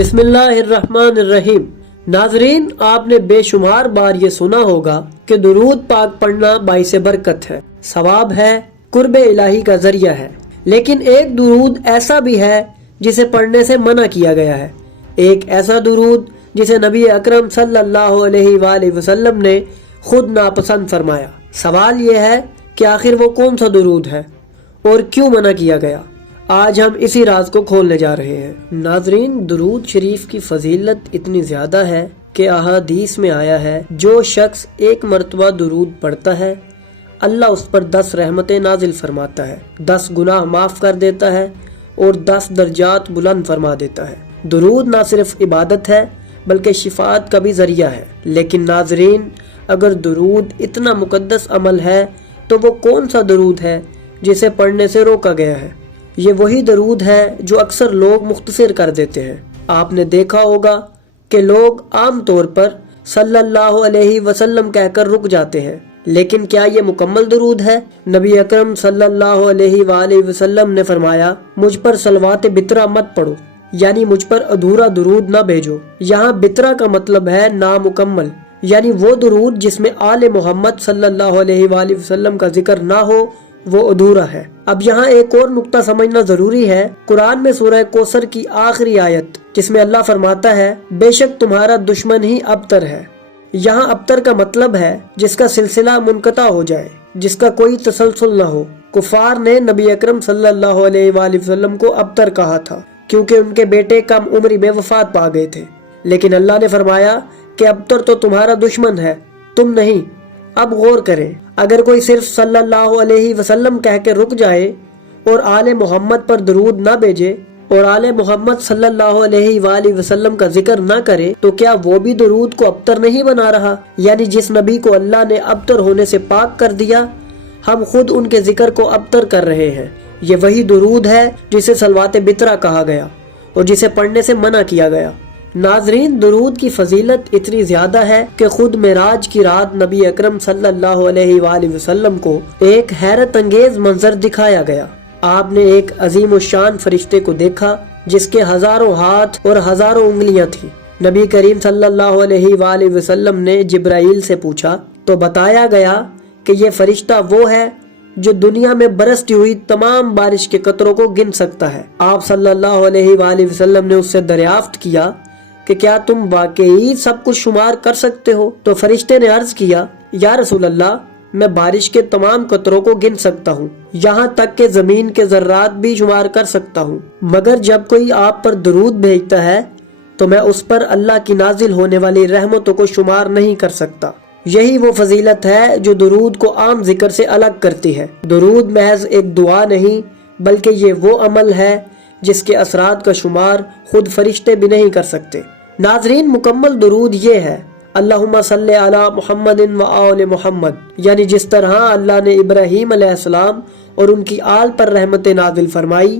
بسم اللہ الرحمن الرحیم۔ ناظرین، آپ نے بے شمار بار یہ سنا ہوگا کہ درود پاک پڑھنا باعث برکت ہے، ثواب ہے، قرب الہی کا ذریعہ ہے، لیکن ایک درود ایسا بھی ہے جسے پڑھنے سے منع کیا گیا ہے، ایک ایسا درود جسے نبی اکرم صلی اللہ علیہ وآلہ وسلم نے خود ناپسند فرمایا۔ سوال یہ ہے کہ آخر وہ کون سا درود ہے اور کیوں منع کیا گیا؟ آج ہم اسی راز کو کھولنے جا رہے ہیں۔ ناظرین، درود شریف کی فضیلت اتنی زیادہ ہے کہ احادیث میں آیا ہے جو شخص ایک مرتبہ درود پڑھتا ہے اللہ اس پر 10 رحمتیں نازل فرماتا ہے، 10 گناہ معاف کر دیتا ہے اور 10 درجات بلند فرما دیتا ہے۔ درود نہ صرف عبادت ہے بلکہ شفاعت کا بھی ذریعہ ہے۔ لیکن ناظرین، اگر درود اتنا مقدس عمل ہے تو وہ کون سا درود ہے جسے پڑھنے سے روکا گیا ہے؟ یہ وہی درود ہے جو اکثر لوگ مختصر کر دیتے ہیں۔ آپ نے دیکھا ہوگا کہ لوگ عام طور پر صلی اللہ علیہ وسلم کہہ کر رک جاتے ہیں، لیکن کیا یہ مکمل درود ہے؟ نبی اکرم صلی اللہ علیہ وآلہ وسلم نے فرمایا، مجھ پر صلوات بترا مت پڑھو، یعنی مجھ پر ادھورا درود نہ بھیجو۔ یہاں بترا کا مطلب ہے نامکمل، یعنی وہ درود جس میں آل محمد صلی اللہ علیہ وآلہ وسلم کا ذکر نہ ہو وہ ادھورا ہے۔ اب یہاں ایک اور نقطہ سمجھنا ضروری ہے۔ قرآن میں سورہ کوثر کی آخری آیت جس میں اللہ فرماتا ہے، بے شک تمہارا دشمن ہی ابتر ہے، یہاں ابتر کا مطلب ہے جس کا سلسلہ منقطع ہو جائے، جس کا کوئی تسلسل نہ ہو۔ کفار نے نبی اکرم صلی اللہ علیہ وآلہ وسلم کو ابتر کہا تھا کیونکہ ان کے بیٹے کم عمری میں وفات پا گئے تھے، لیکن اللہ نے فرمایا کہ ابتر تو تمہارا دشمن ہے، تم نہیں۔ اب غور کریں، اگر کوئی صرف صلی اللہ علیہ وسلم کہہ کے رک جائے اور آل محمد پر درود نہ بھیجے اور آل محمد صلی اللہ علیہ وآلہ وسلم کا ذکر نہ کرے تو کیا وہ بھی درود کو ابتر نہیں بنا رہا؟ یعنی جس نبی کو اللہ نے ابتر ہونے سے پاک کر دیا، ہم خود ان کے ذکر کو ابتر کر رہے ہیں۔ یہ وہی درود ہے جسے صلوات بترا کہا گیا اور جسے پڑھنے سے منع کیا گیا۔ ناظرین، درود کی فضیلت اتنی زیادہ ہے کہ خود معراج کی رات نبی اکرم صلی اللہ علیہ وآلہ وسلم کو ایک حیرت انگیز منظر دکھایا گیا۔ آپ نے ایک عظیم الشان فرشتے کو دیکھا جس کے ہزاروں ہاتھ اور ہزاروں انگلیاں تھیں۔ نبی کریم صلی اللہ علیہ وآلہ وسلم نے جبرائیل سے پوچھا تو بتایا گیا کہ یہ فرشتہ وہ ہے جو دنیا میں برستی ہوئی تمام بارش کے قطروں کو گن سکتا ہے۔ آپ صلی اللہ علیہ وآلہ وسلم نے اس سے دریافت کیا کہ کیا تم واقعی سب کچھ شمار کر سکتے ہو؟ تو فرشتے نے عرض کیا، یا رسول اللہ، میں بارش کے تمام قطروں کو گن سکتا ہوں، یہاں تک کہ زمین کے ذرات بھی شمار کر سکتا ہوں، مگر جب کوئی آپ پر درود بھیجتا ہے تو میں اس پر اللہ کی نازل ہونے والی رحمتوں کو شمار نہیں کر سکتا۔ یہی وہ فضیلت ہے جو درود کو عام ذکر سے الگ کرتی ہے۔ درود محض ایک دعا نہیں بلکہ یہ وہ عمل ہے جس کے اثرات کا شمار خود فرشتے بھی نہیں کر سکتے۔ ناظرین، مکمل درود یہ ہے، اللہم صلی علی محمد و آل محمد، یعنی جس طرح اللہ نے ابراہیم علیہ السلام اور ان کی آل پر رحمت نازل فرمائی،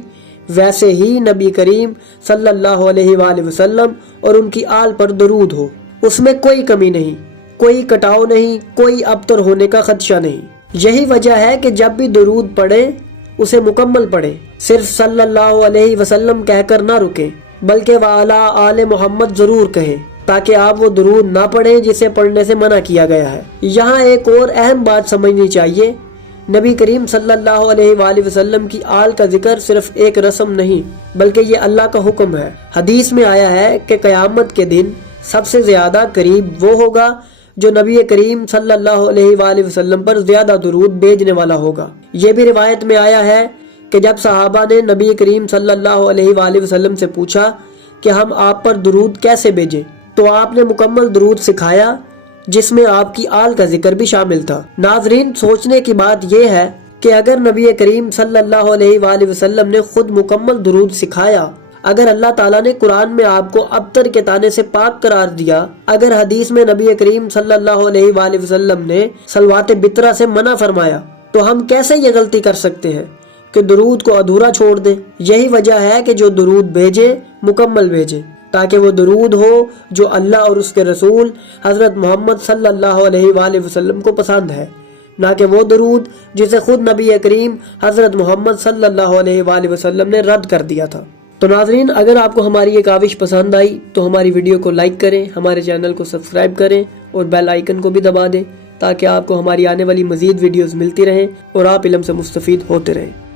ویسے ہی نبی کریم صلی اللہ علیہ وآلہ وسلم اور ان کی آل پر درود ہو، اس میں کوئی کمی نہیں، کوئی کٹاؤ نہیں، کوئی ابتر ہونے کا خدشہ نہیں۔ یہی وجہ ہے کہ جب بھی درود پڑھیں اسے مکمل پڑھیں، صرف صلی اللہ علیہ وسلم کہہ کر نہ رکیں بلکہ وعلی آل محمد ضرور کہیں، تاکہ آپ وہ درود نہ پڑھیں جسے پڑھنے سے منع کیا گیا ہے۔ یہاں ایک اور اہم بات سمجھنی چاہیے، نبی کریم صلی اللہ علیہ وآلہ وسلم کی آل کا ذکر صرف ایک رسم نہیں بلکہ یہ اللہ کا حکم ہے۔ حدیث میں آیا ہے کہ قیامت کے دن سب سے زیادہ قریب وہ ہوگا جو نبی کریم صلی اللہ علیہ وآلہ وسلم پر زیادہ درود بھیجنے والا ہوگا۔ یہ بھی روایت میں آیا ہے کہ جب صحابہ نے نبی کریم صلی اللہ علیہ وآلہ وسلم سے پوچھا کہ ہم آپ پر درود کیسے بھیجیں تو آپ نے مکمل درود سکھایا جس میں آپ کی آل کا ذکر بھی شامل تھا۔ ناظرین، سوچنے کی بات یہ ہے کہ اگر نبی کریم صلی اللہ علیہ وآلہ وسلم نے خود مکمل درود سکھایا، اگر اللہ تعالیٰ نے قرآن میں آپ کو ابتر کے طعنے سے پاک قرار دیا، اگر حدیث میں نبی کریم صلی اللہ علیہ وآلہ وسلم نے صلوات بترا سے منع فرمایا، تو ہم کیسے یہ غلطی کر سکتے ہیں کہ درود کو ادھورا چھوڑ دیں؟ یہی وجہ ہے کہ جو درود بھیجے مکمل بھیجے، تاکہ وہ درود ہو جو اللہ اور اس کے رسول حضرت محمد صلی اللہ علیہ وآلہ وسلم کو پسند ہے، نہ کہ وہ درود جسے خود نبی کریم حضرت محمد صلی اللہ علیہ وآلہ وسلم نے رد کر دیا تھا۔ تو ناظرین، اگر آپ کو ہماری یہ کاوش پسند آئی تو ہماری ویڈیو کو لائک کریں، ہمارے چینل کو سبسکرائب کریں اور بیل آئیکن کو بھی دبا دیں تاکہ آپ کو ہماری آنے والی مزید ویڈیوز ملتی رہیں اور آپ علم سے مستفید ہوتے رہیں۔